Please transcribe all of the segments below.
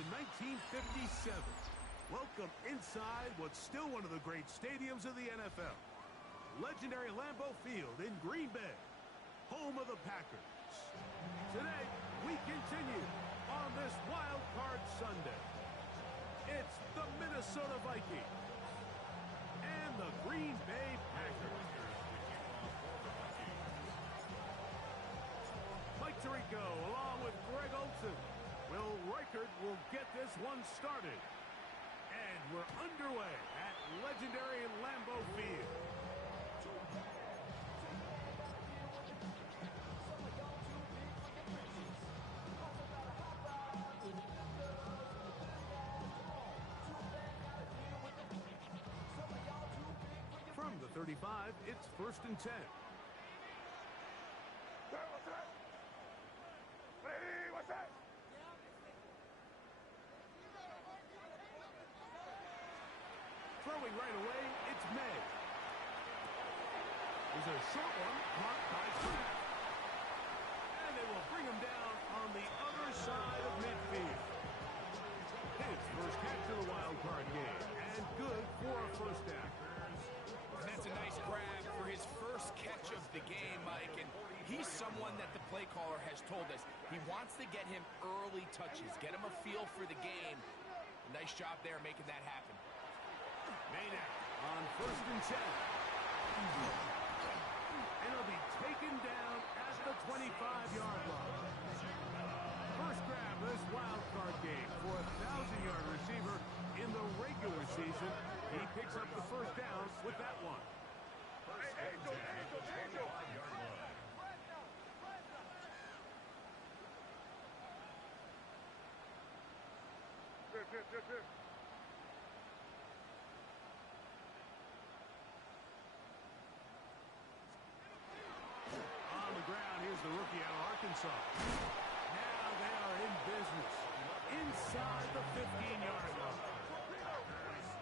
in 1957. Welcome inside what's still one of the great stadiums of the NFL. Legendary Lambeau Field in Green Bay, home of the Packers. Today, we continue on this Wild Card Sunday. It's the Minnesota Vikings and the Green Bay Packers. Mike Tirico along with Greg Olson. Will Reichert will get this one started. And we're underway at legendary Lambeau Field. From the 35, it's 1st and 10. What's that? Throwing right away, it's May. There's a short one, caught by Kraft. And they will bring him down on the other side of midfield. His first catch of the wild card game, and good for a first down. And that's a nice grab for his first catch of the game, Mike. And he's someone that the play caller has told us he wants to get him early touches, get him a feel for the game. Nice job there making that happen. May now on 1st and 10. And he'll be taken down at the 25-yard line. First grab of this wild card game for a 1,000-yard receiver in the regular season. He picks up the first down with that one. Angel. Good. On the ground, here's the rookie out of Arkansas. Now they are in business inside the 15-yard line.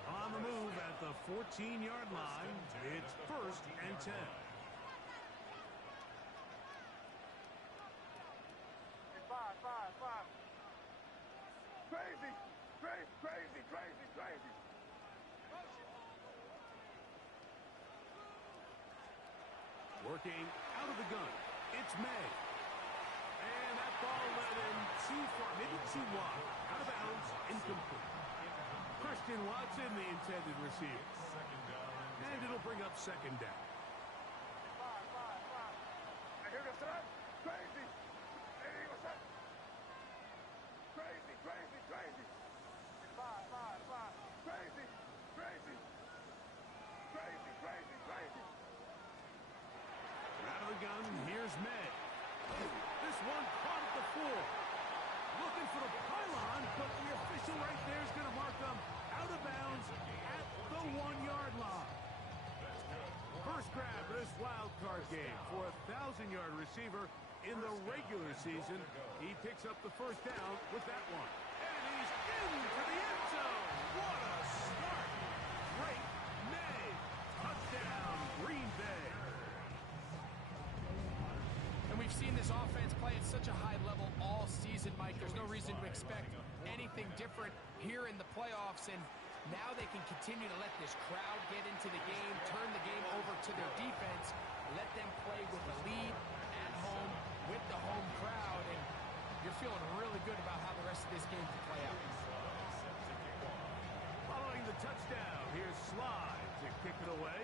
On the move at the 14-yard line, it's 1st and 10. Five. Crazy. Working out of the gun, it's May. And that ball led him too far, maybe too wide. Out of bounds, incomplete. Christian Watson, the intended receiver. And it'll bring up 2nd down. And here goes that. Crazy. Hey, what's that? Crazy. Crazy. Out of the gun, here's May. This one caught at the 4. Looking for the pylon, but the official right there is going to mark them out of bounds at the 1-yard line. First grab of this wild card game for a 1,000-yard receiver in the regular season. He picks up the first down with that one. And he's into the end zone. What a start. Great May. Touchdown, Green Bay. And we've seen this offense play at such a high level all season, Mike. There's no reason to expect anything different here in the playoffs. And now they can continue to let this crowd get into the game, turn the game over to their defense, let them play with a lead at home with the home crowd. And you're feeling really good about how the rest of this game can play out. Following the touchdown, here's Slide to kick it away.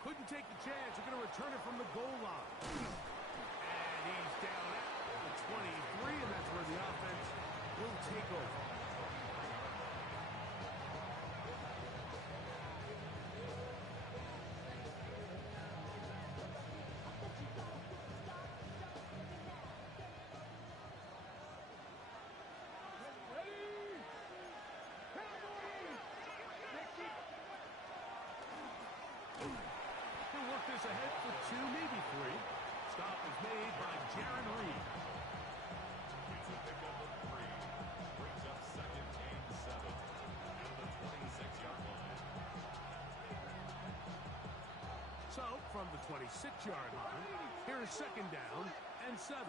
Couldn't take the chance. They're going to return it from the goal line. And he's down at the 23, and that's where the offense will take over. This ahead for 2, maybe 3. Stop is made by Jaron Reed. It's a pickup of 3. Brings up 2nd and 7 at the 26-yard line. So, from the 26-yard line, here's 2nd down and 7.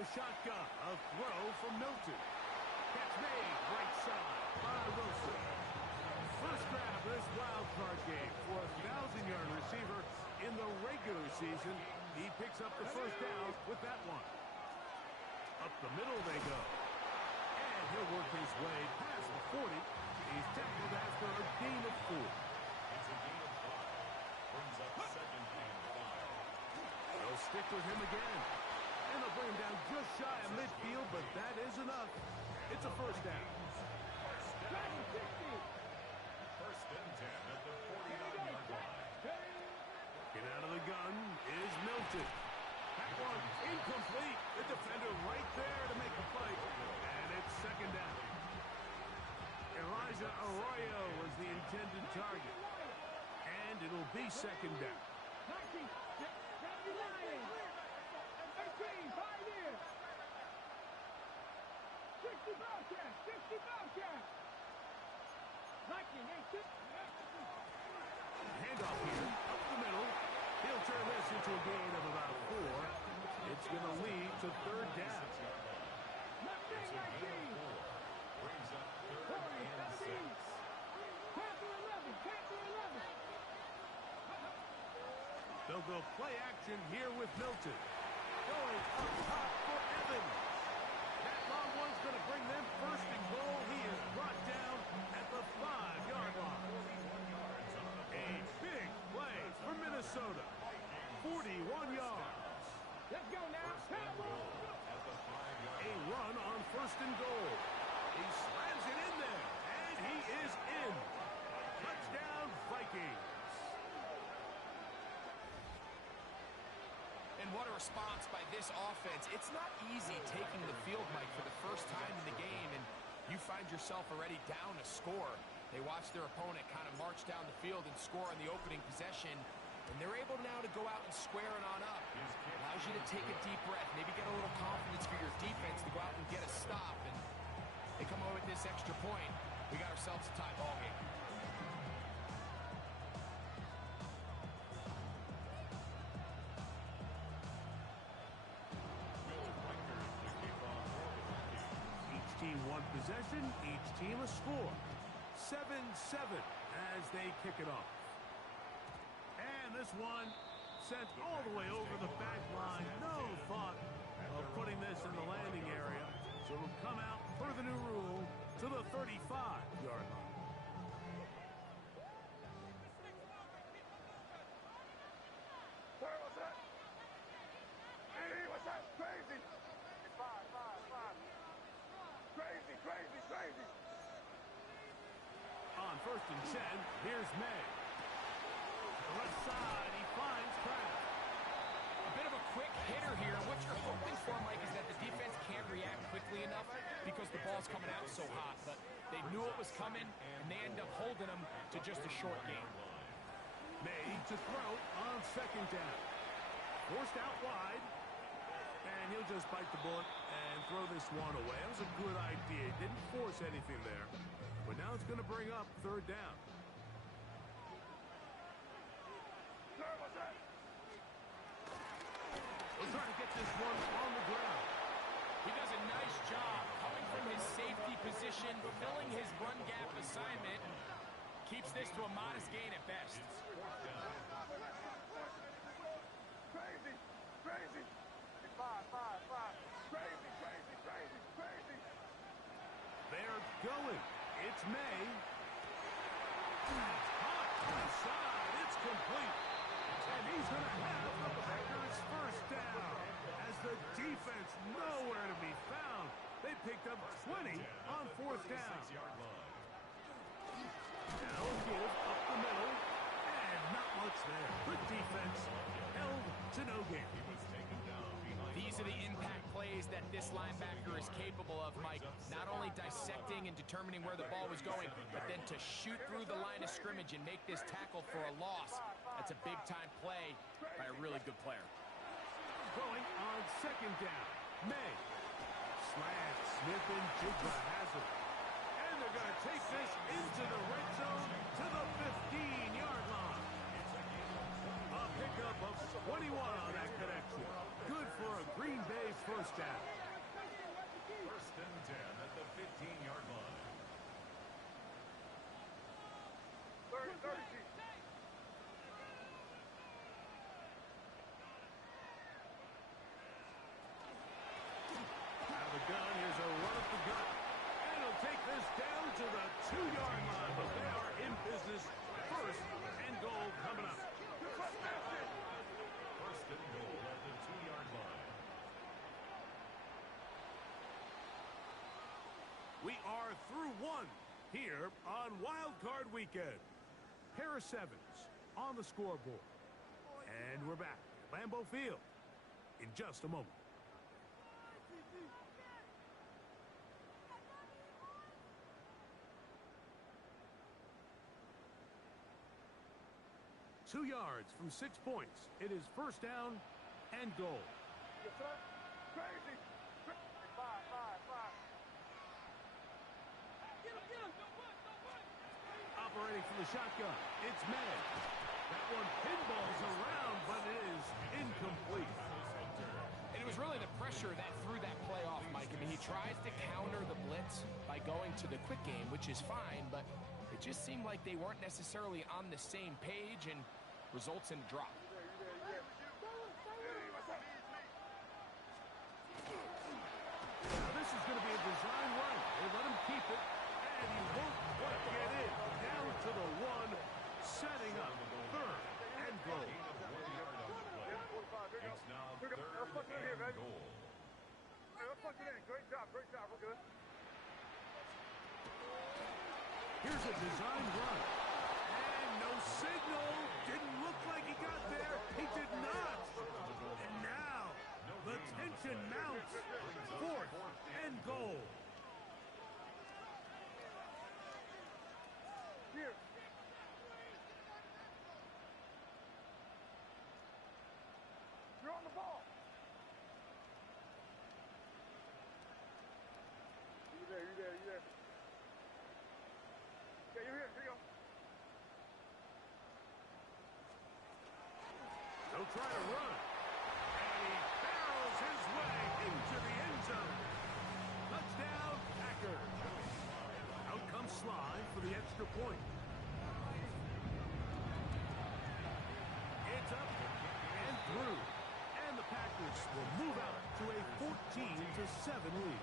the shotgun. A throw from Milton. Catch made. Right side by Wilson. First grab of this wild card game for a 1,000-yard receiver in the regular season. He picks up the first down with that one. Up the middle they go. And he'll work his way past the 40. He's tackled after a gain of 4. It's a gain of 5. Brings up second and 5. They'll stick with him again. And they'll bring him down just shy of midfield, but that is enough. It's a first down. First and 10 at the 49-yard line. Get out of the gun is Milton. That one incomplete. The defender right there to make the play. And it's second down. Elijah Arroyo was the intended target. And it'll be second down. Handoff here, up the middle. He'll turn this into a gain of about 4. It's going to lead to third down. It's a gain of 4. Brings up third and 6. They'll go play action here with Milton. Going up top for Evans. That long one's going to bring them first and goal. He is brought down at the 5-yard line. A big play for Minnesota. 41 yards. Let's go now. A run on first and goal. He slams it in there, and he is in. Touchdown, Vikings. And what a response by this offense. It's not easy taking the field, Mike, for the first time in the game, and you find yourself already down a score. They watch their opponent kind of march down the field and score on the opening possession, and they're able now to go out and square it on up. Allows you to take a deep breath, maybe get a little confidence for your defense to go out and get a stop, and they come away with this extra point. We got ourselves a tie ball game. Team one possession, each team a score. 7-7 as they kick it off. And this one sent all the way over the back line. No thought of putting this in the landing area. So it'll come out per the new rule to the 35-yard line. Where was that? Hey, what's that? Crazy. Five. Crazy. On first and 10, here's May. The left side, he finds Kraft. A bit of a quick hitter here. What you're hoping for, Mike, is that the defense can't react quickly enough because the ball's coming out so hot. But they knew it was coming, and they end up holding them to just a short game. May to throw on second down. Forced out wide. And he'll just bite the bullet and throw this one away. That was a good idea. Didn't force anything there. But now it's going to bring up third down. Where was that? We'll try to get this one on the ground. He does a nice job coming from his safety position, filling his run gap assignment. Keeps this to a modest gain at best. Crazy. Five. Crazy. They're going. It's May. It's hot inside. It's complete. And he's going to have the Packers first down. As the defense nowhere to be found. They picked up 20 on fourth down. Now give up the middle. And not much there. Good defense. Held to no gain. These are the impact plays that this linebacker is capable of, Mike. Not only dissecting and determining where the ball was going, but then to shoot through the line of scrimmage and make this tackle for a loss. That's a big-time play by a really good player. Going on second down. May. Slant. Smith and Jigba has it. And they're going to take this into the red zone to the 15-yard line. A pickup of 21 on that connection. Good for a Green Bay first down. We are through one here on Wild Card Weekend. Pair of sevens on the scoreboard. And we're back at Lambeau Field in just a moment. Two yards from 6 points. It is first down and goal. Yes, sir. Crazy. Five. Get him. Operating from the shotgun. It's Madden. That one pinballs around, but it is incomplete. And it was really the pressure that threw that play off, Mike. I mean, he tries to counter the blitz by going to the quick game, which is fine, but it just seemed like they weren't necessarily on the same page and results in a drop. Now this is going to be a design run. They let him keep it, and he won't quite get in. Down to the one, setting up third and goal. It's now third and goal. Let's punch it in. Great job. We're good. Here's a design run. And no signal. Didn't look like he got there. He did not. And now the tension mounts. Fourth and goal. Here. You're on the ball. You there. Yeah, you're here. Here you go. They'll try to run. And he barrels his way into the end zone. Touchdown, Packers. Out comes Sly for the extra point. It's up and through. And the Packers will move out to a 14-7 lead.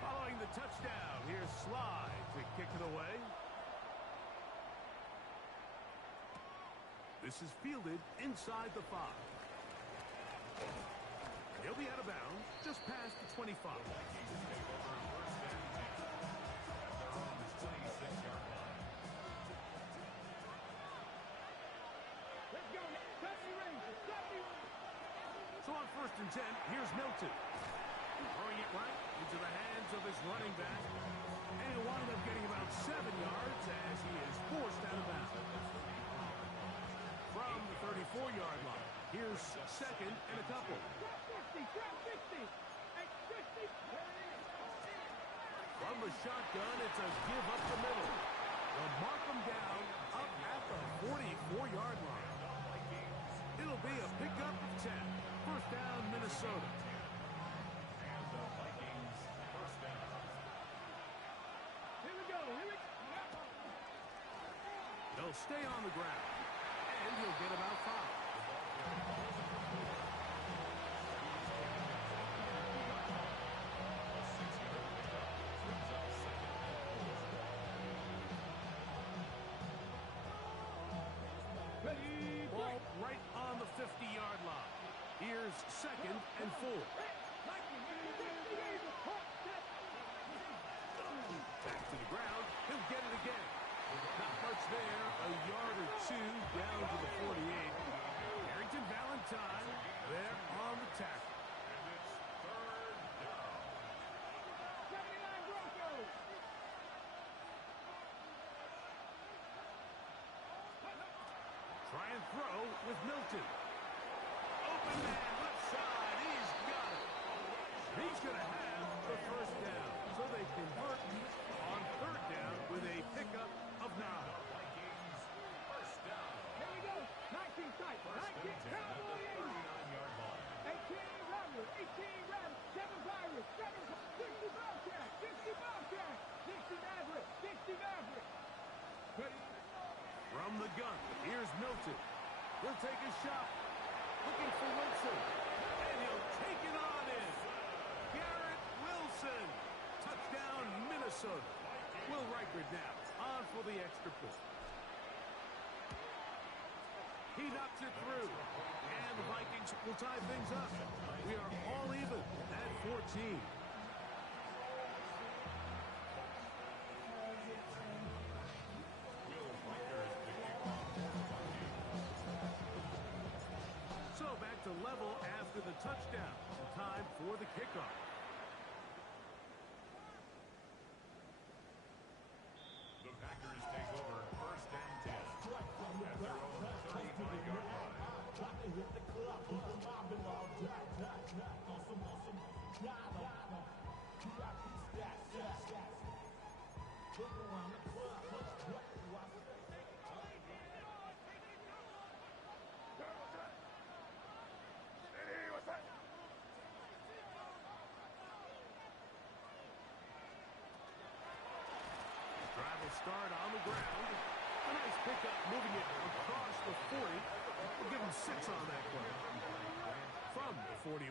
Following the touchdown, here's Sly to kick it away. This is fielded inside the 5. He'll be out of bounds just past the 25. Let's go. So on 1st and 10, here's Milton. Throwing it right into the hands of his running back. And he'll wind up getting about 7 yards as he is forced out of bounds. From the 34-yard line, here's second and a couple. From the shotgun, it's a give up the middle. They'll mark him down up at the 44-yard line. It'll be a pickup of 10. First down, Minnesota. They'll stay on the ground, and he'll get about 5. Ball right on the 50-yard line. Here's second and 4. Back to the ground. He'll get it again. Not much there. A yard or 2 down to the 48. Harrington Valentine there on the tackle. Try and throw with Milton. Open man, left side. He's got it. He's going to have the first down. So they convert on 3rd down with a pickup of 9. First down. Here we go. 19 tight. 19 Cowboy 80. 18 Rattler. 18 Rattler. 7 Virus. 60 Bobcat. 60 Bobcat. 60 Maverick. 60 Maverick. Ready? From the gun, here's Milton. He'll take a shot. Looking for Wilson. And he'll take it on in. Garrett Wilson. Touchdown. Touchdown, Minnesota. Will Reichard now on for the extra point. He knocks it through. And the Vikings will tie things up. We are all even at 14. So back to level after the touchdown. Time for the kickoff. The Packers take over 1st and 10 at their own 35-yard line. Drive will start on the ground. A nice pickup, moving it across the 40. We'll give him 6 on that play. From the 41.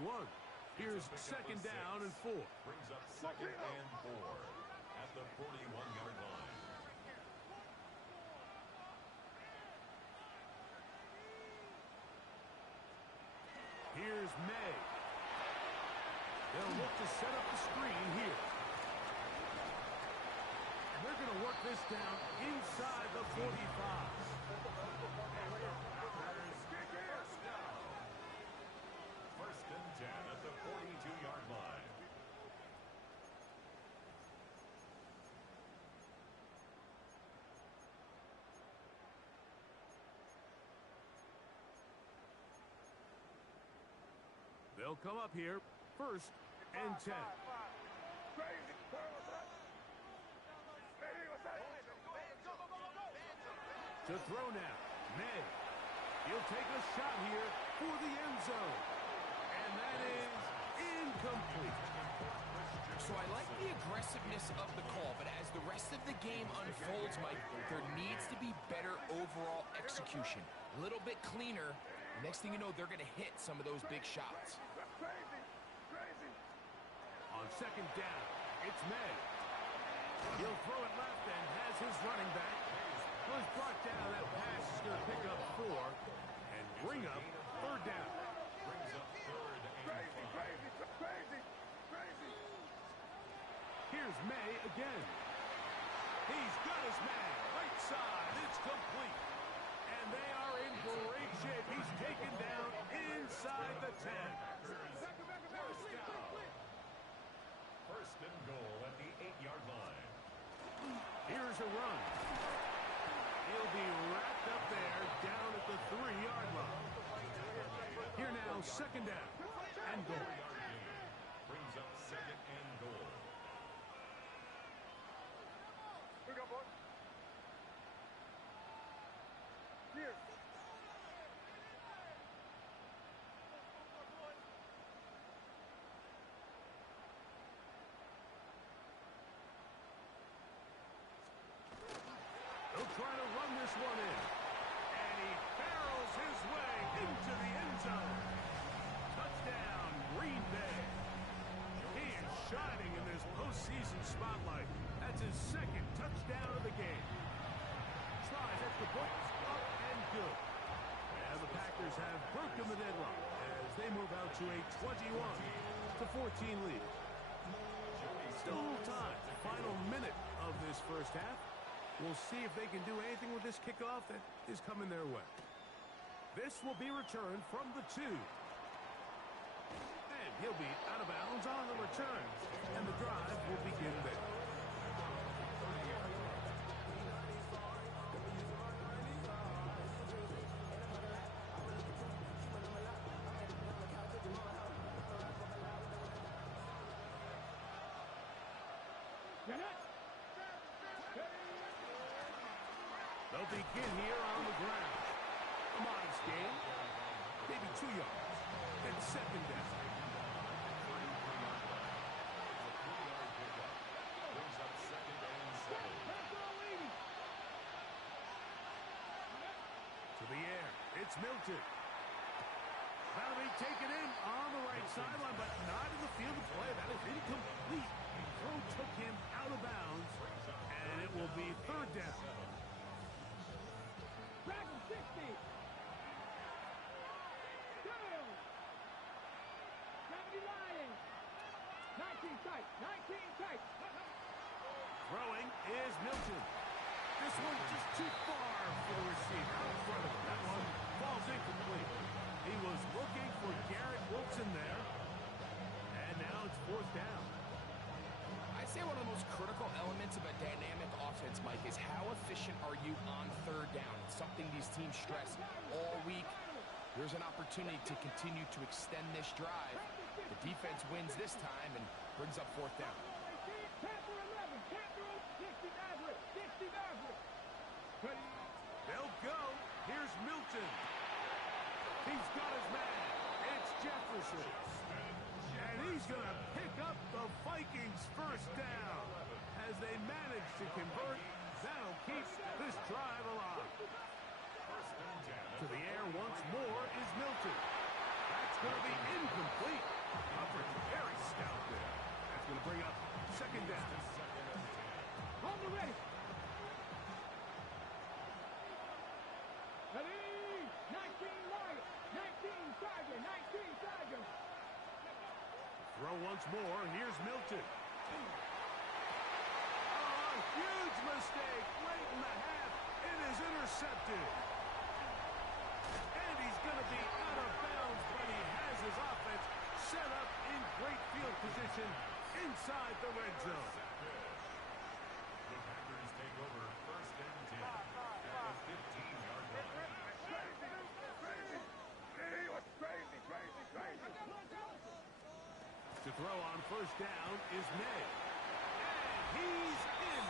Here's 2nd down and 4. Brings up 2nd and 4 at the 41-yard line. Here's May. They'll look to set up the screen here. They're going to work this down inside the 45. First and 10 at the 42-yard line. They'll come up here. 1st and 10. To throw now. May. He'll take a shot here for the end zone. And that is incomplete. So I like the aggressiveness of the call, but as the rest of the game unfolds, Mike, there needs to be better overall execution. A little bit cleaner. Next thing you know, they're going to hit some of those big shots. On 2nd down, it's May. He'll throw it left and has his running back. Was brought down. That pass is going to pick up 4 and bring up 3rd down. Brings up 3rd and 5. Here's May again. He's got his man. Right side. It's complete. And they are in great shape. He's taken down inside the 10. First and goal at the 8-yard line. Here's a run. He'll be wrapped up there down at the 3-yard line. Here now, 2nd down and goal. 4-yard gain. Brings up 2nd and goal. We got one. Here. He'll try to run this one in. And he barrels his way into the end zone. Touchdown, Green Bay. He is shining in this postseason spotlight. That's his 2nd touchdown of the game. Tries at the point, up and good. And the Packers have broken the deadlock as they move out to a 21-14 lead. Still time. Final minute of this first half. We'll see if they can do anything with this kickoff that is coming their way. This will be returned from the 2. And he'll be out of bounds on the return. And the drive will begin there. They'll begin here on the ground. A modest gain. Maybe 2 yards. And 2nd down. Brings up 2nd and 7. To the air. It's Milton. That'll be taken in on the right sideline, but not in the field of play. That is incomplete. throw took him out of bounds, and it will be third down. Dragon 60. Down. 70 Lions. 19 tight. 19 tight. Throwing is Milton. This one just too far for the receiver. Out in front of him. That one falls incomplete. He was looking for Garrett Wilson there. And now it's fourth down. I'd say one of the most critical elements of a dynamic offense, Mike, is how efficient are you on third down. It's something these teams stress all week. There's an opportunity to continue to extend this drive. The defense wins this time and brings up fourth down. They'll go. Here's Milton. He's got his man. It's Jefferson. And he's going to pick up the Vikings' first down. As they manage to convert, that'll keep this drive alive. To the air once more is Milton. That's going to be incomplete. Coverage very stout there. That's going to bring up second down. On the ready. Ready. 19 Lions. 19 Tiger. 19 Tiger. Throw once more. Here's Milton. Oh, huge mistake late in the half. It is intercepted. And he's going to be out of bounds, but he has his offense set up in great field position inside the red zone. The Packers take over first and 10 at the 15-yard line. To throw on first down is Ney. And he's in.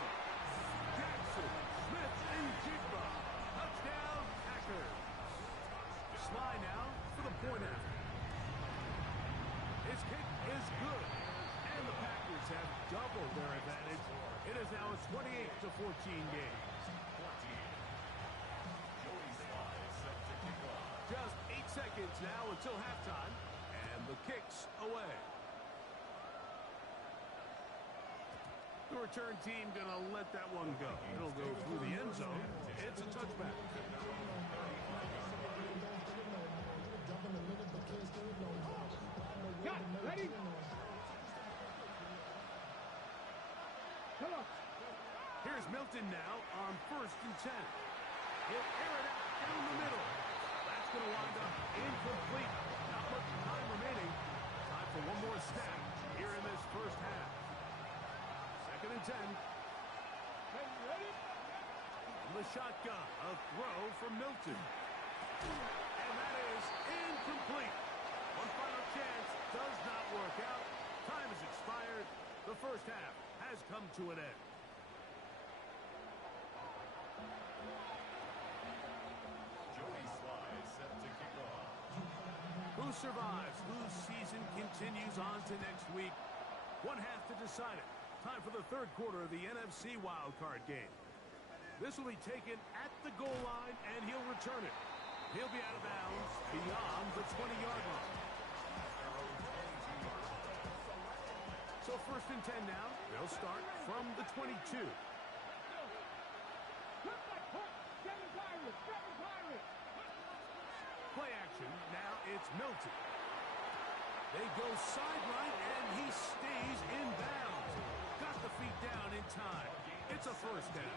Jackson, Smith, and Jigba. Touchdown, Packers. Sly now for the point after. His kick is good. And the Packers have doubled their advantage. It is now a 28-14 game. Just 8 seconds now until halftime. And the kick's away. The return team going to let that one go. It'll go through the end zone. It's a touchback. Got it. Ready? Come on. Here's Milton now on first and 10. He'll air it out down the middle. That's going to wind up incomplete. Not much time remaining. Time for one more snap here in this first half. Second and 10. Ready? From the shotgun, a throw from Milton. And that is incomplete. One final chance does not work out. Time has expired. The first half has come to an end. Joey Sly set to kick off. Who survives? Whose season continues on to next week? One half to decide it. Time for the third quarter of the NFC wildcard game. This will be taken at the goal line, and he'll return it. He'll be out of bounds beyond the 20-yard line. So first and 10 now. They'll start from the 22. Play action. Now it's Milton. They go sideline, and he stays in bounds. Got the feet down in time. It's a first down.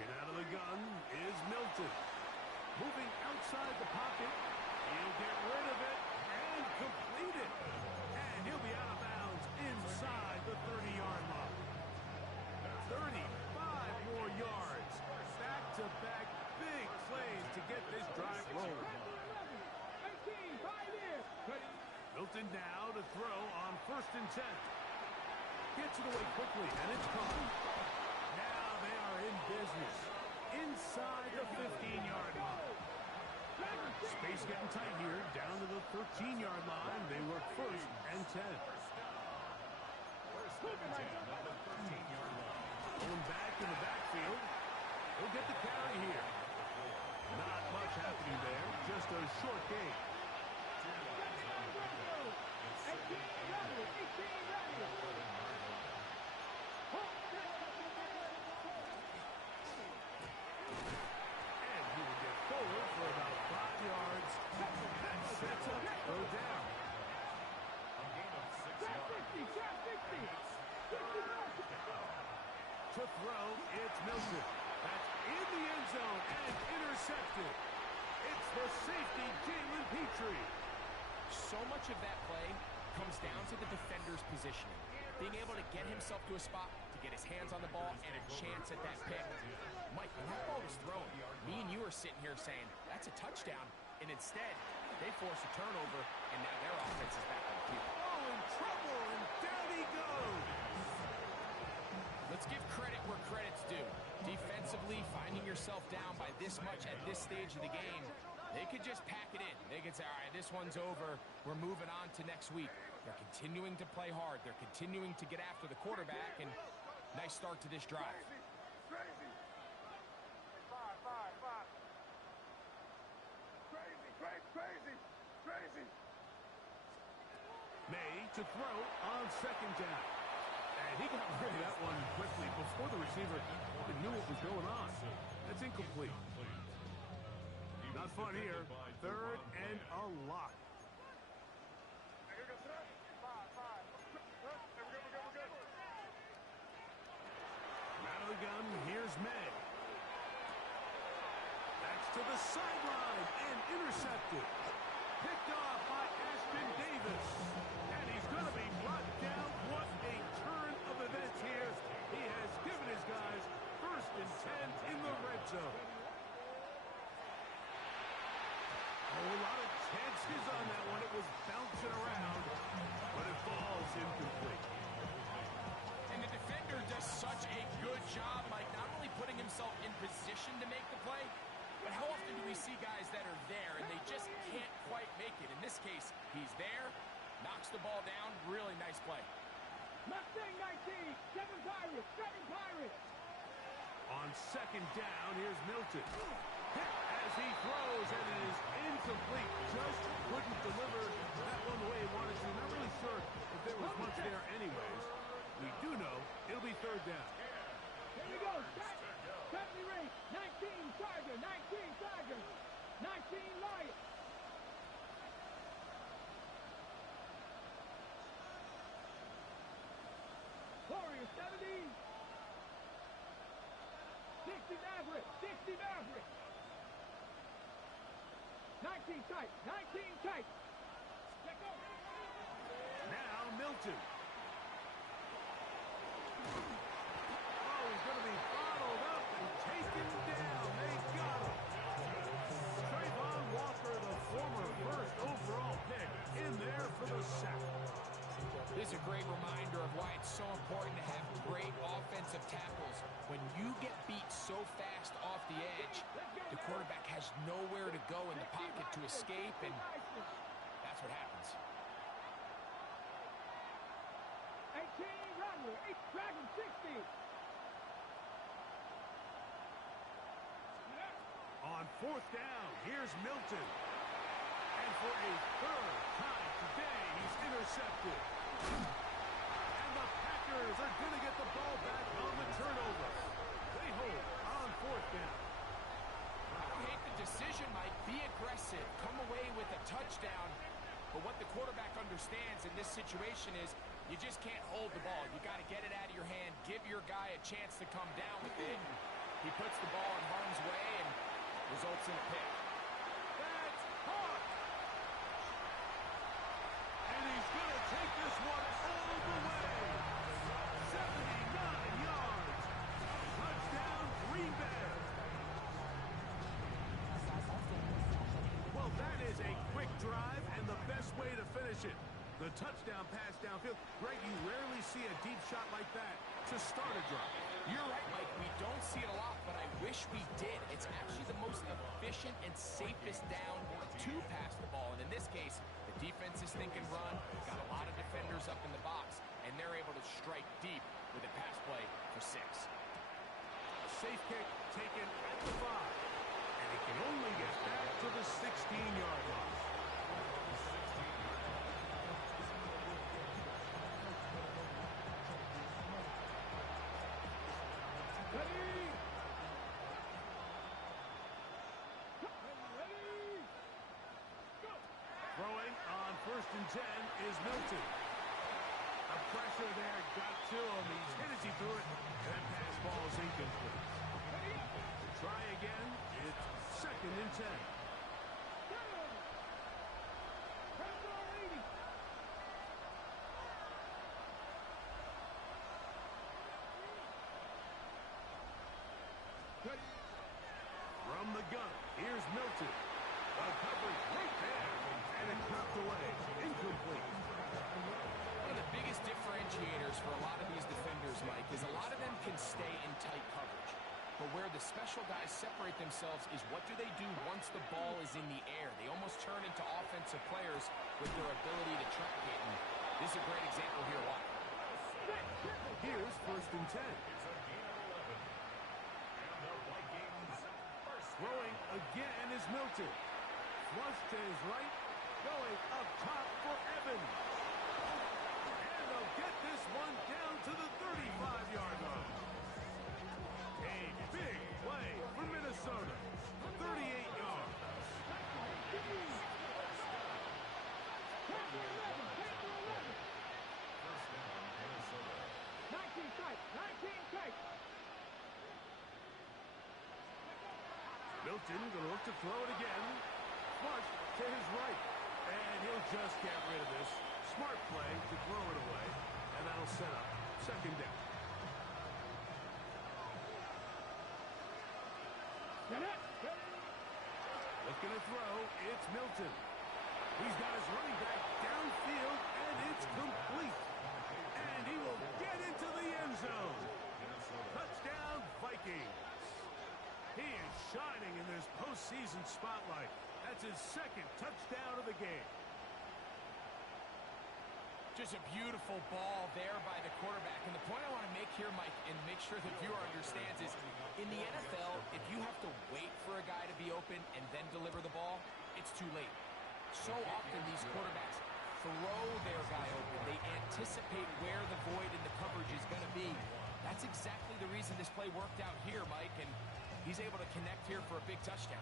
Get out of the gun is Milton. Moving outside the pocket. He'll get rid of it and complete it. And he'll be out of bounds inside the 30-yard line. 35 more yards. Back-to-back big plays to get this drive rolling. Milton now to throw on first and 10. Gets it away quickly, and it's caught. Now they are in business. Inside the 15-yard line. Space getting tight here. Down to the 13-yard line. They work first and 10. Going back in the backfield. He'll get the carry here. Not much happening there. Just a short game. Rattler, 18 Rattler. And he will get forward for about 5 yards. That sets up third down. A gain of 6 Trap yards. 50, trap 50. 50 yards. To throw, it's Milton. That's in the end zone and intercepted. It's the safety, Jalen Petrie. So much of that play comes down to the defender's positioning. Being able to get himself to a spot, to get his hands on the ball, and a chance at that pick. Mike, when that ball was thrown, me and you are sitting here saying, that's a touchdown. And instead, they force a turnover, and now their offense is back on the field. Oh, in trouble, and down he goes. Let's give credit where credit's due. Defensively, finding yourself down by this much at this stage of the game, they could just pack it in. They could say, all right, this one's over. We're moving on to next week. They're continuing to play hard. They're continuing to get after the quarterback, and nice start to this drive. Crazy. Five. Crazy. May to throw on second down. And he got rid of that one quickly before the receiver even knew what was going on. That's incomplete. Not fun here. Third and a lot. Five. We're good. Out of the gun, here's May. That's to the sideline and intercepted. Picked off by Ashton Davis. And he's going to be brought down. What a turn of events here. He has given his guys 1st and 10 in the red zone. Oh, a lot of chances on that one. It was bouncing around, but it falls incomplete. And the defender does such a good job, Mike, not only putting himself in position to make the play, but how often do we see guys that are there and they just can't quite make it? In this case, he's there, knocks the ball down, really nice play. Mustang 19, 7 Pirates. On second down, here's Milton. Hit as he throws, and it is incomplete. Just couldn't deliver that one the way he wanted to. Not really sure if there was much there anyways. We do know it'll be third down. Here we go. 70 race. 19 Tiger. 19 Lion. Warrior 70. 60 Maverick. 19 tight. Let go. Now Milton. Oh, he's going to be bottled up and taken down. They got him. Trayvon Walker, the former 1st overall pick, in there for the sack. This is a great reminder of why it's so important to have great offensive tackles. When you get beat so fast off the edge, the quarterback has nowhere to go in the pocket to escape, and that's what happens. 18 Rattler. 8 Dragon 60. On 4th down, here's Milton. And for a 3rd time today, he's intercepted. And the Packers are going to get the ball back on the turnover. They hold on 4th down. I don't hate the decision, Mike. Be aggressive. Come away with a touchdown. But what the quarterback understands in this situation is you just can't hold the ball. You got to get it out of your hand. Give your guy a chance to come down with it. He puts the ball in harm's way and results in a pick. That's hard. And he's going to take this one all the way. 79 yards. Touchdown, Green Bay. Well, that is a quick drive and the best way to finish it. The touchdown pass downfield. Greg, you rarely see a deep shot like that to start a drive. You're right, Mike. We don't see it a lot, but I wish we did. It's actually the most efficient and safest down to pass the ball. And in this case, the defense is thinking run, got a lot of defenders up in the box, and they're able to strike deep with a pass play for 6. A safe kick taken at the 5. And he can only get back to the 16-yard line. first and 10 is Milton. The pressure there got to him. He's hit as he threw it, and that pass ball is incomplete. Try again. It's second and 10. From the gun, here's Milton. The coverage right there, and it knocked away. Incomplete. One of the biggest differentiators for a lot of these defenders, Mike, is a lot of them can stay in tight coverage. But where the special guys separate themselves is what do they do once the ball is in the air. They almost turn into offensive players with their ability to track it. And this is a great example here. Why? Here's first and 10. Throwing again is Milton. Flush to his right. Going up top for Evans. And they'll get this one down to the 35-yard line. A big play for Minnesota. 38 yards. Milton going to look to throw it again. Flush to his right. And he'll just get rid of this. Smart play to throw it away. And that'll set up second down. Looking to throw, it's Milton. He's got his running back downfield, and it's complete. And he will get into the end zone. Touchdown, Vikings. He is shining in this postseason spotlight. That's his second touchdown of the game. Just a beautiful ball there by the quarterback. And the point I want to make here, Mike, and make sure the viewer understands is, in the NFL, if you have to wait for a guy to be open and then deliver the ball, it's too late. So often these quarterbacks throw their guy open. They anticipate where the void in the coverage is going to be. That's exactly the reason this play worked out here, Mike, and he's able to connect here for a big touchdown.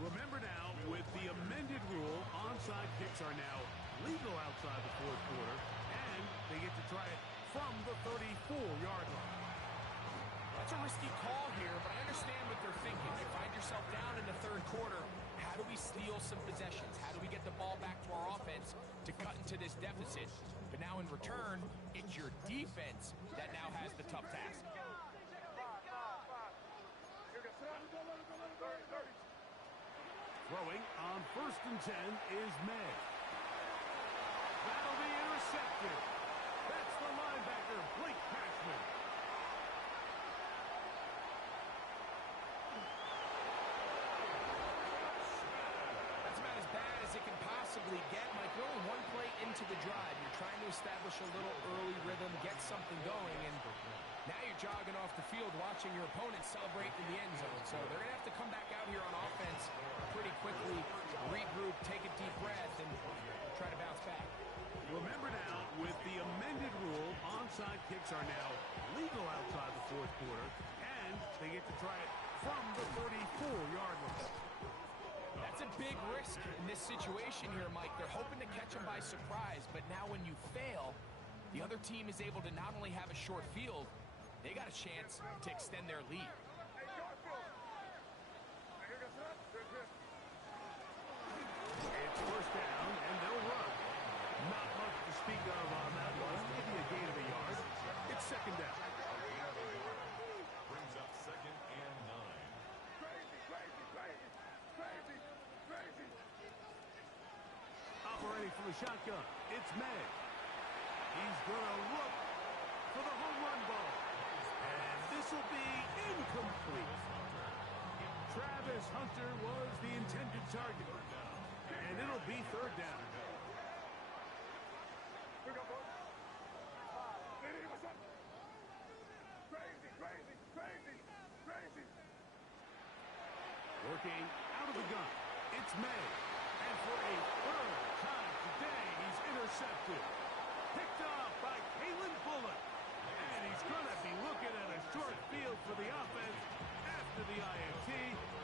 Remember now, with the amended rule, onside kicks are now legal outside the fourth quarter, and they get to try it from the 34-yard line. That's a risky call here, but I understand what they're thinking. You find yourself down in the third quarter. How do we steal some possessions? How do we get the ball back to our offense to cut into this deficit? But now in return, it's your defense that now has the tough task. Throwing on first and 10 is May. That'll be intercepted. That's the linebacker, Blake Cashman. That's about as bad as it can possibly get. Mike, we're only one play into the drive. You're trying to establish a little early rhythm, get something going, and now you're jogging off the field watching your opponent celebrate in the end zone. So they're going to have to come back out here on offense pretty quickly, regroup, take a deep breath, and try to bounce back. Remember now, with the amended rule, onside kicks are now legal outside the fourth quarter, and they get to try it from the 34-yard line. That's a big risk in this situation here, Mike. They're hoping to catch them by surprise, but now when you fail, the other team is able to not only have a short field, they got a chance to extend their lead. It's first down, and they'll run. Not much to speak of on that one. Maybe a gain of a yard. It's second down. Brings up second and 9. Operating from the shotgun, it's May. He's going to look for the home run ball. And this will be incomplete. Travis Hunter was the intended target. And it'll be third down. Working out of the gun, it's May. And for a third time today, he's intercepted. Picked off by Kalen Bullock. And he's going to be looking at a short field for the offense after the INT.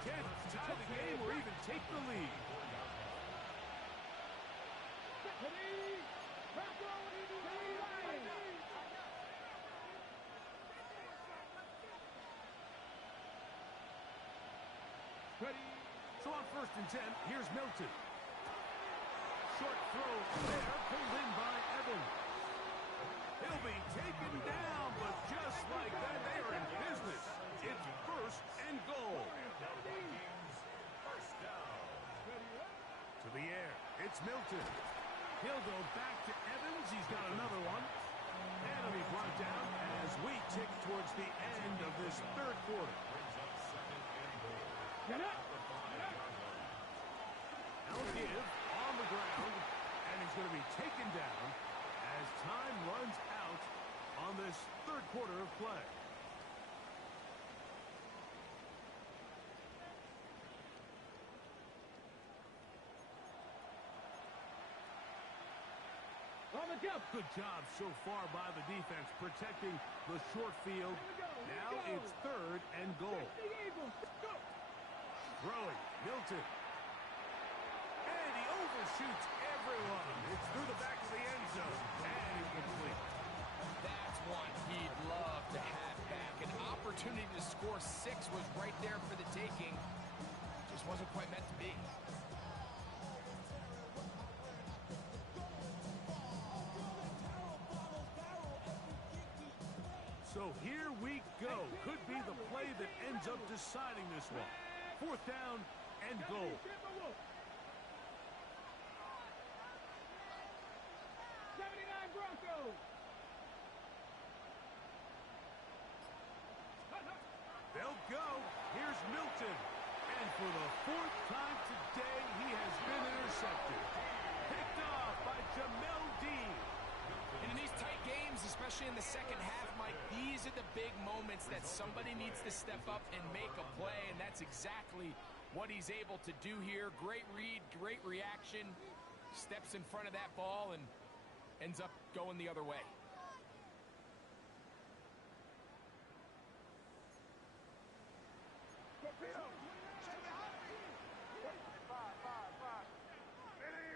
Chance to tie the game or even take the lead. Ready? Bronco, Terry Ryan. Ready. So on 1st and 10, here's Milton. Short throw there, pulled in by Evans. He'll be taken down, but just like that, they are in business. It's 1st and goal. First down. To the air, it's Milton. He'll go back to Evans. He's got another one. And he'll be brought down as we tick towards the end of this 3rd quarter. Brings up 2nd and goal. Get up. At the 5-yard line. Now give on the ground, and he's going to be taken down as time runs out on this 3rd quarter of play. On the jump. Good job so far by the defense protecting the short field. Now it's 3rd and goal. The Eagles. Go. Throwing, Milton. And he overshoots everyone. It's through the back of the end zone. And incomplete. That's one he'd love to have back. An opportunity to score 6 was right there for the taking. Just wasn't quite meant to be. So here we go. Could be the play that ends up deciding this one. 4th down and goal. 79 Broncos. They'll go. Here's Milton. And for the 4th time today, he has been intercepted. Picked off by Jamel Dean. And in these tight games, especially in the second half, Mike, these are the big moments that somebody needs to step up and make a play, and that's exactly what he's able to do here. Great read, great reaction, steps in front of that ball and ends up going the other way.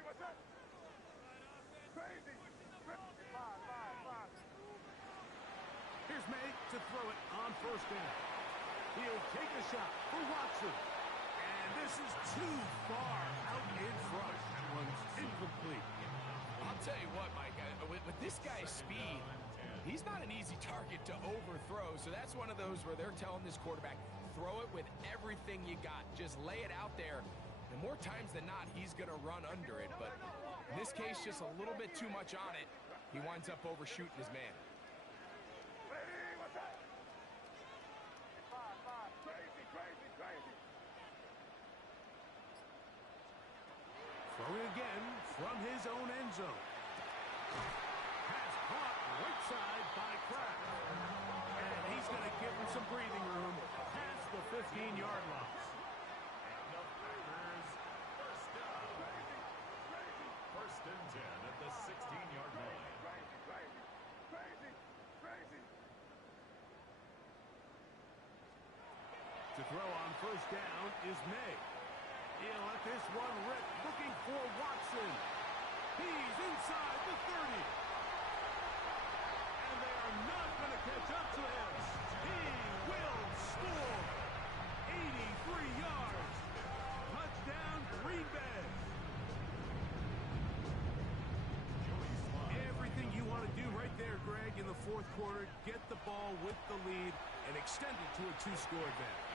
What's up? Crazy. Here's May to throw it on 1st down. He'll take a shot for Watson. And this is too far out in front. That one's incomplete. I'll tell you what, Mike, with this guy's speed, he's not an easy target to overthrow. So that's one of those where they're telling this quarterback, throw it with everything you got. Just lay it out there. And more times than not, he's going to run under it. But in this case, just a little bit too much on it. He winds up overshooting his man. Throwing again from his own end zone. Pass caught right side by Kraft. And he's going to give him some breathing room past the 15-yard line. The Packers, first down. 1st and 10 at the 16-yard line. To throw on 1st down is May. He'll let this one rip, looking for Watson. He's inside the 30. And they are not going to catch up to him. He will score. 83 yards. Touchdown, Green Bay. Everything you want to do right there, Greg, in the 4th quarter. Get the ball with the lead and extend it to a 2-score advantage.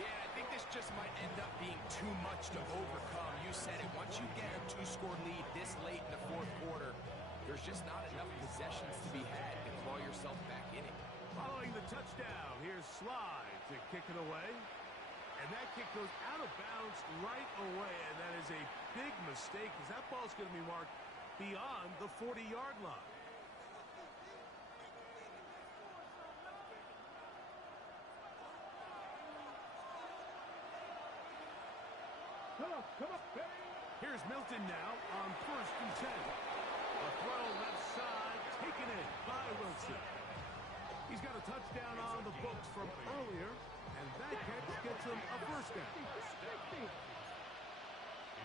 Yeah, I think this just might end up being too much to overcome. You said it. Once you get a 2-score lead this late in the 4th quarter, there's just not enough possessions to be had to claw yourself back in it. Following the touchdown, here's Slide to kick it away. And that kick goes out of bounds right away, and that is a big mistake because that ball's going to be marked beyond the 40-yard line. Come on. Here's Milton now on 1st and 10. A throw left side, taken in by Wilson. He's got a touchdown on the books from earlier, and that catch gets him a 1st down. It's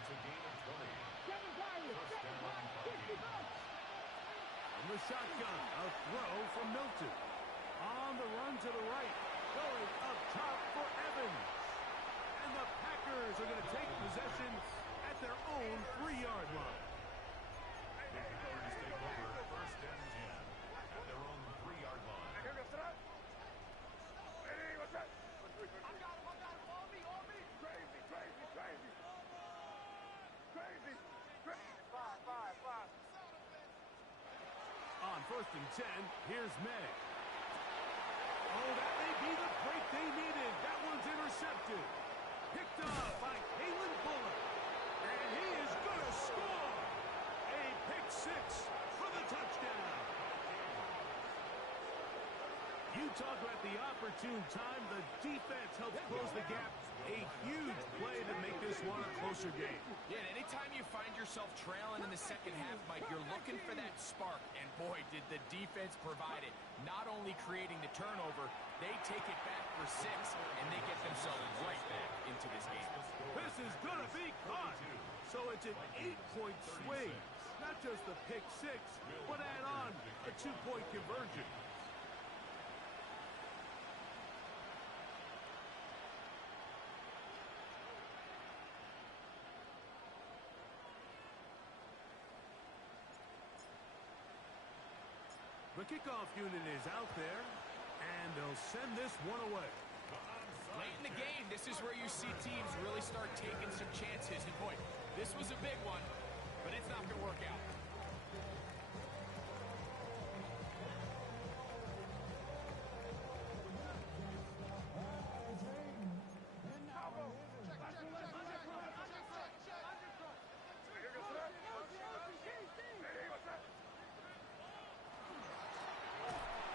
a gain of 20. 7 virus, 7 points, 60 votes. From the shotgun, a throw from Milton. On the run to the right, going up top for Evans. And the Packers are going to take possession at their own 3-yard line. The Packers take over first and 10 at their own 3-yard line. I got him, on me. Crazy. Five. On first and 10, here's May. Oh, that may be the break they needed. That one's intercepted. Picked up by Kalen Bullock. And he is going to score. A pick six for the touchdown. You talk about the opportune time. The defense helps close the gap. A huge play to make this one a closer game. Yeah, and anytime you find yourself trailing in the second half, Mike, you're looking for that spark. And boy, did the defense provide it. Not only creating the turnover, they take it back for 6, and they get themselves right back into this game. This is going to be caught. So it's an 8-point swing. Not just the pick six, but add on a 2-point conversion. The kickoff unit is out there, and they'll send this one away. Late in the game, this is where you see teams really start taking some chances. And boy, this was a big one, but it's not going to work out.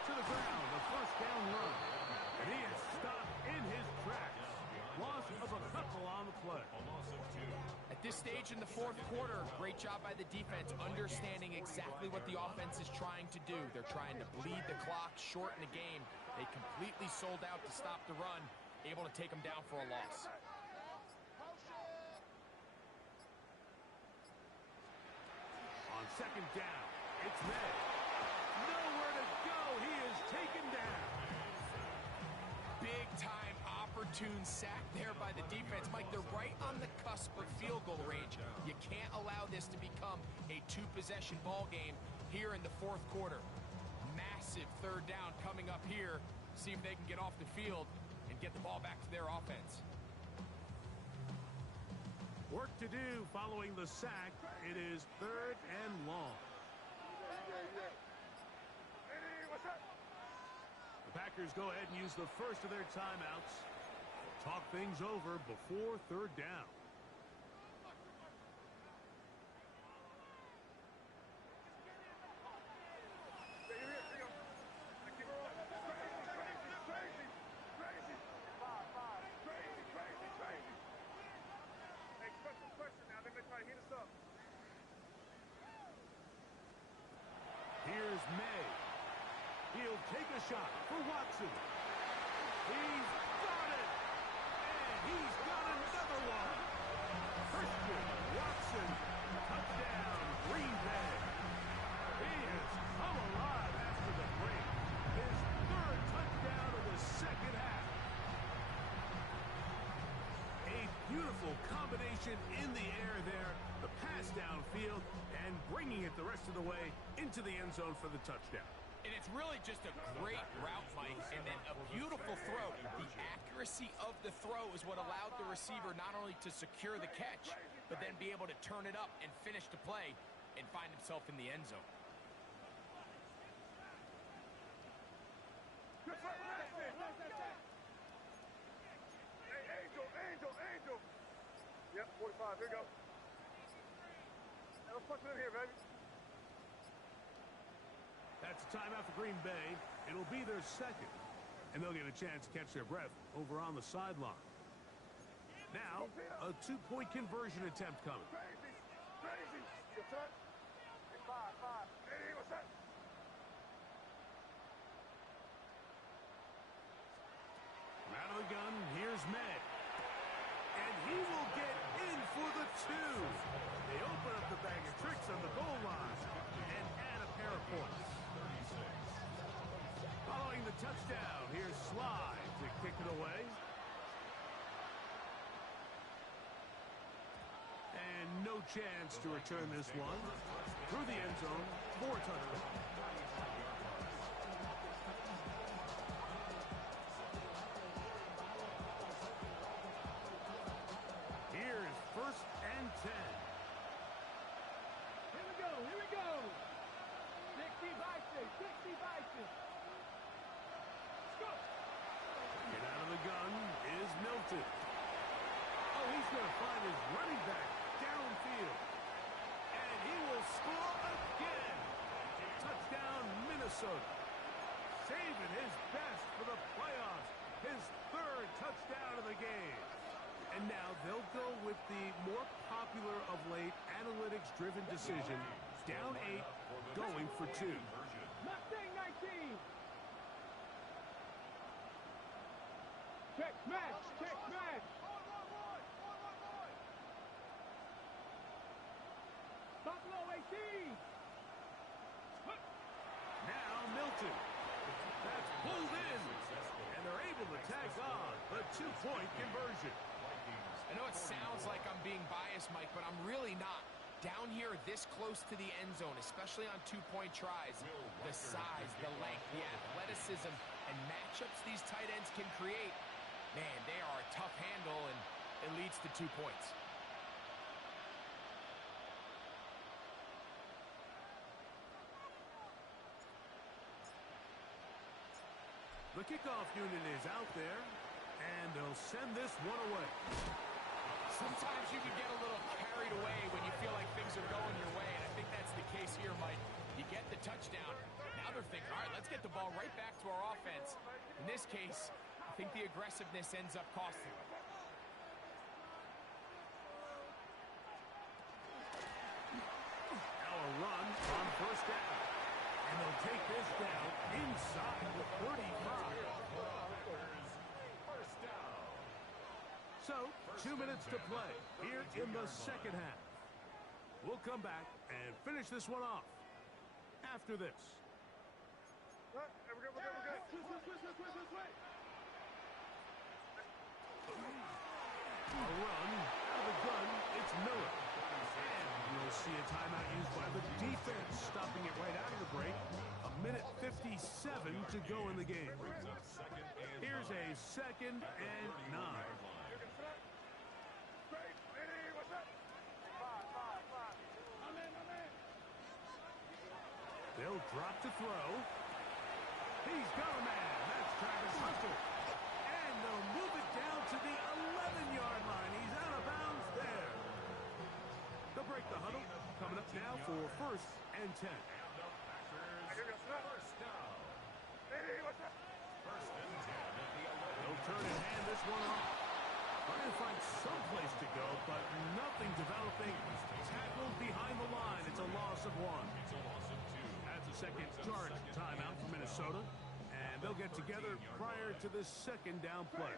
To the ground, a first down run. And he is stopped in his tracks. Loss of a couple on the play. A loss of 2. At this stage in the fourth quarter, great job by the defense, understanding exactly what the offense is trying to do. They're trying to bleed the clock, shorten the game. They completely sold out to stop the run, able to take them down for a loss. On second down, it's May. Nowhere to go. He is taken down. Big time opportune sack there by the defense. Mike, they're right on the cusp of field goal range. You can't allow this to become a 2-possession ball game here in the fourth quarter. Massive third down coming up here. See if they can get off the field and get the ball back to their offense. Work to do following the sack. It is third and long. The Packers go ahead and use the first of their timeouts. Talk things over before third down. Here's May. He'll take a shot for Watson. He's got it. And he's got another one. Christian Watson. Touchdown, Green Bay. He has come alive after the break. His third touchdown of the second half. A beautiful combination in the air there. The pass downfield and bringing it the rest of the way into the end zone for the touchdown. And it's really just a great route, Mike, and then a beautiful throw. The accuracy of the throw is what allowed the receiver not only to secure the catch, but then be able to turn it up and finish the play and find himself in the end zone. Angel. Yep, 45. Here we go. Let's punch it in here, baby. That's a timeout for Green Bay. It'll be their second, and they'll get a chance to catch their breath over on the sideline. Now, a 2-point conversion attempt coming. Crazy. Good touch. 5. Hey, what's that? From out of the gun, here's May. And he will get in for the 2. They open up pair of points. Following the touchdown, here's Sly to kick it away. And no chance to return this one. Through the end zone for a touchdown. Here's 1st and 10. Here we go, here we go. 60 Bison, 60 Bison. Let's go. Get out of the gun is Milton. Oh, he's going to find his running back downfield. And he will score again. Touchdown, Minnesota. Saving his best for the playoffs. His 3rd touchdown of the game. And now they'll go with the more popular of late analytics-driven decision. Down 8, going for 2. Mustang 19. Check match, check match. Buffalo 18. Now Milton. That's pulled in. And they're able to tag on the 2-point conversion. I know it sounds like I'm being biased, Mike, but I'm really not. Down here this close to the end zone, especially on 2-point tries, the size, the length, the athleticism, and matchups these tight ends can create, man, they are a tough handle, and it leads to 2 points. The kickoff unit is out there, and they'll send this one away. Sometimes you can get a little carried away when you feel like things are going your way, and I think that's the case here, Mike. You get the touchdown. Now they're thinking, all right, let's get the ball right back to our offense. In this case, I think the aggressiveness ends up costing them. Now a run on 1st down. And they'll take this down inside the 35. So, 2 minutes to play here in the 2nd half. We'll come back and finish this one off after this. We're good. A run out of the gun. It's Miller. And we'll see a timeout used by the defense, stopping it right out of the break. 1:57 to go in the game. Here's a 2nd and 9. They'll drop to throw. He's got a man. That's Travis Hunter. And they'll move it down to the 11-yard line. He's out of bounds there. They'll break the huddle. Coming up now for 1st and 10. They'll turn and hand this one off. Trying to find some place to go, but nothing developing. Tackled behind the line. It's a loss of 1. That's a 2nd charge timeout for Minnesota. And they'll get together prior to the 2nd down play.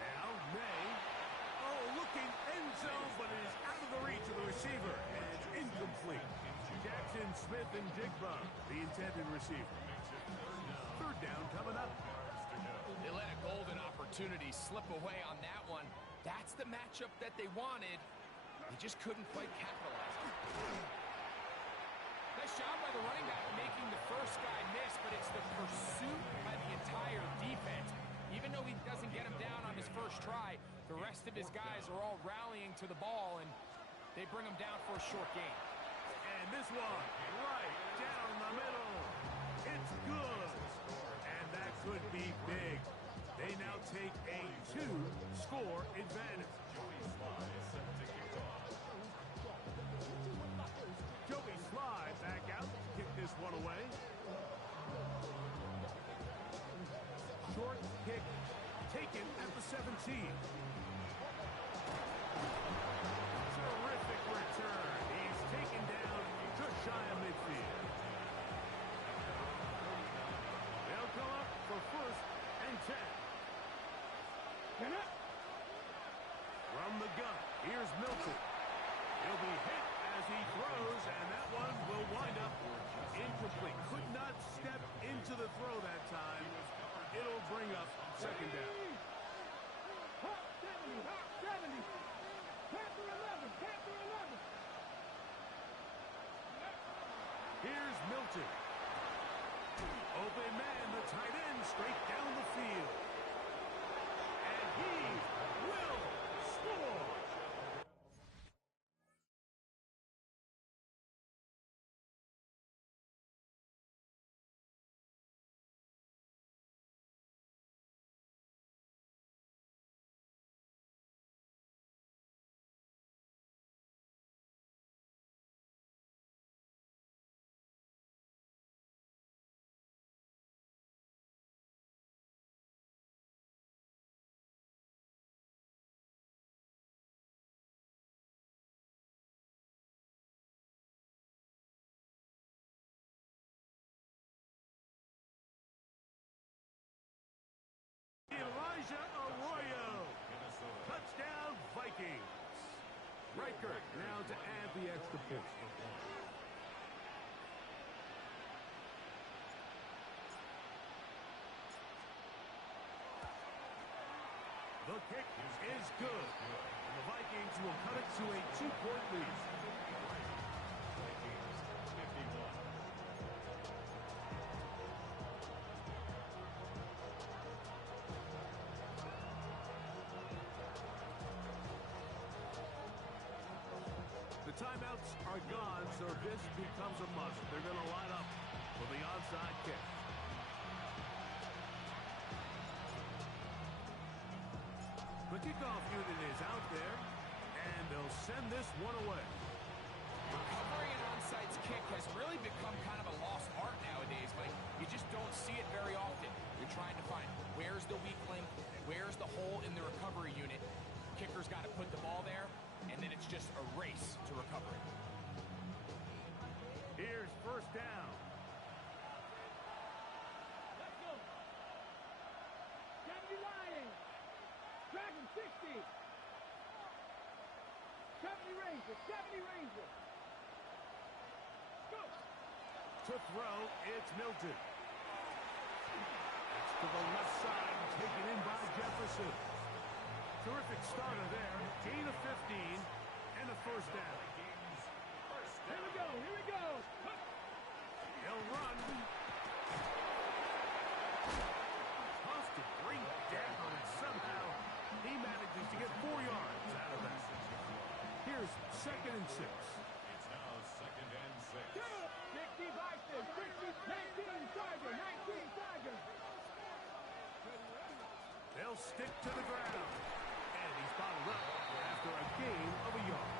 Now, May. Oh, looking end zone, but it is out of the reach of the receiver. And it's incomplete. Jackson, Smith, and Jigba, the intended receiver. 3rd down coming up. They let a golden opportunity slip away on that one. That's the matchup that they wanted. They just couldn't quite capitalize on it. Nice job by the running back making the first guy miss, but it's the pursuit by the entire defense. Even though he doesn't get him down on his first try, the rest of his guys are all rallying to the ball, and they bring him down for a short gain. And this one, right down the middle. It's good. And that could be big. They now take a 2-score advantage. Joey Sly back out to kick this one away. Short kick taken at the 17. Terrific return. He's taken down just shy of midfield. They'll come up for Here's Milton. He'll be hit as he throws, and that one will wind up incomplete. Could not step into the throw that time. It'll bring up second down. Hot 70, hot 70. Panther 11, Panther 11. Here's Milton. Open man, the tight end, straight down the field. And he will score. Elijah Arroyo. Touchdown, Vikings. Riker now to add the extra point. The kick is good. And the Vikings will cut it to a 2-point lead. The timeouts are gone, so this becomes a must. They're going to line up for the onside kick. The kickoff unit is out there, and they'll send this one away. Recovering an onside kick has really become kind of a lost art nowadays. Like, you just don't see it very often. You're trying to find where's the weak link, where's the hole in the recovery unit. Kicker's got to put the ball there, and then it's just a race to recover it. Here's first down. Let's go. 70 Lions. Dragon 60. 70 Rangers. 70 Rangers. Go. To throw, it's Milton. It's to the left side, taken in by Jefferson. Terrific starter there. Gain of 15 and a first down. Here we go. Here we go. He'll run. Tough to bring down, and somehow he manages to get 4 yards out of that. Here's second and 6. It's now second and 6. 60 Vikings. 60, 19 Tiger. 19 Tiger. They'll stick to the ground. And he's bottled up after a gain of a yard.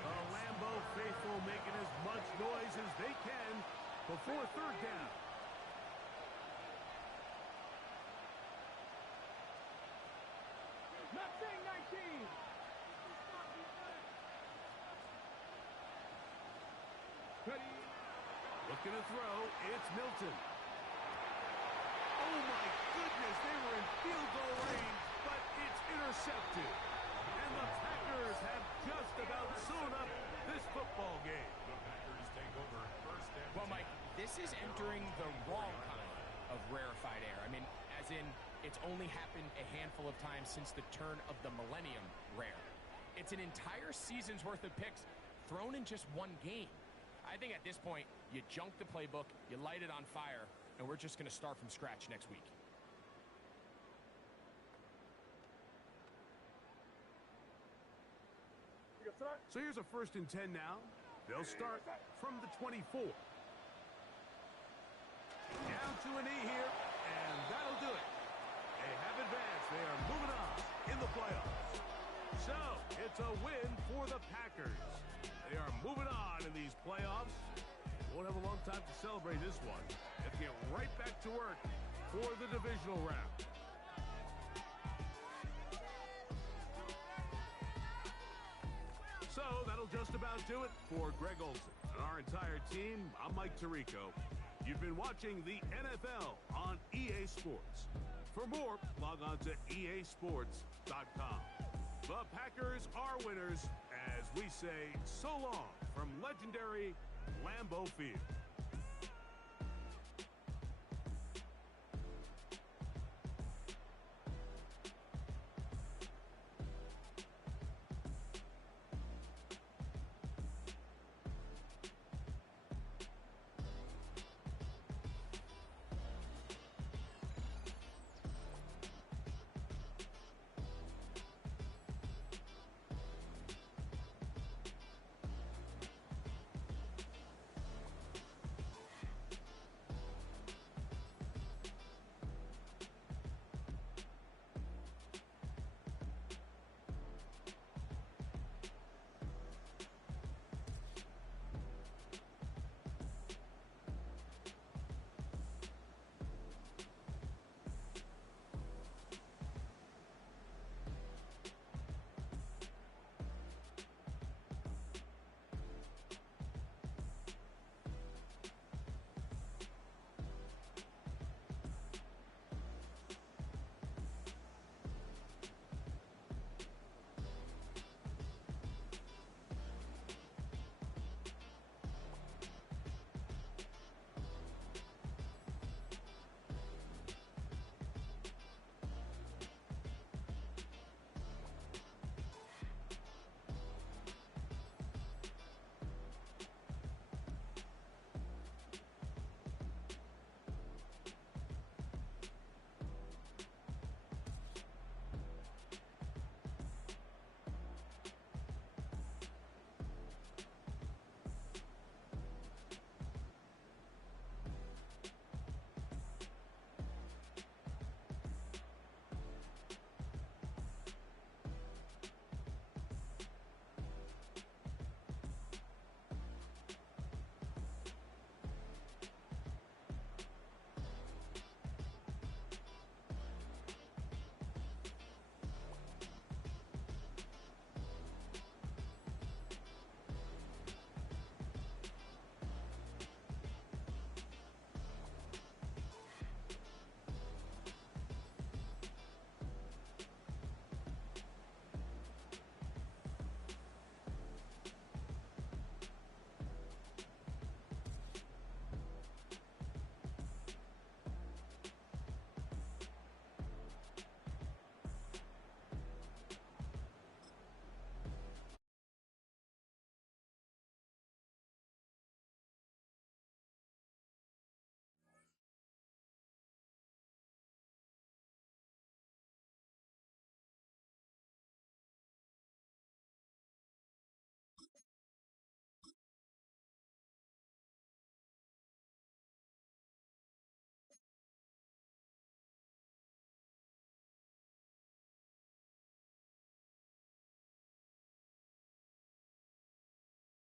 The Lambeau faithful making as much noise as they can before third down. Mustang 19. Ready. Looking to throw, it's Milton. Oh my goodness, they were in field goal range, but it's intercepted. And the Packers have just about sewn up this football game. The Packers take over first and Well, Mike, this is entering the wrong kind of rarefied air. I mean, as in, it's only happened a handful of times since the turn of the millennium rare. It's an entire season's worth of picks thrown in just one game. I think at this point, you junk the playbook, you light it on fire, and we're just going to start from scratch next week. So here's a first and 10 now. They'll start from the 24. Down to a knee here, and that'll do it. They have advanced. They are moving on in the playoffs. So, it's a win for the Packers. They are moving on in these playoffs. Won't have a long time to celebrate this one. They have to get right back to work for the divisional round. So, that'll just about do it for Greg Olsen and our entire team. I'm Mike Tirico. You've been watching the NFL on EA Sports. For more, log on to easports.com. The Packers are winners as we say so long from legendary Lambeau Field.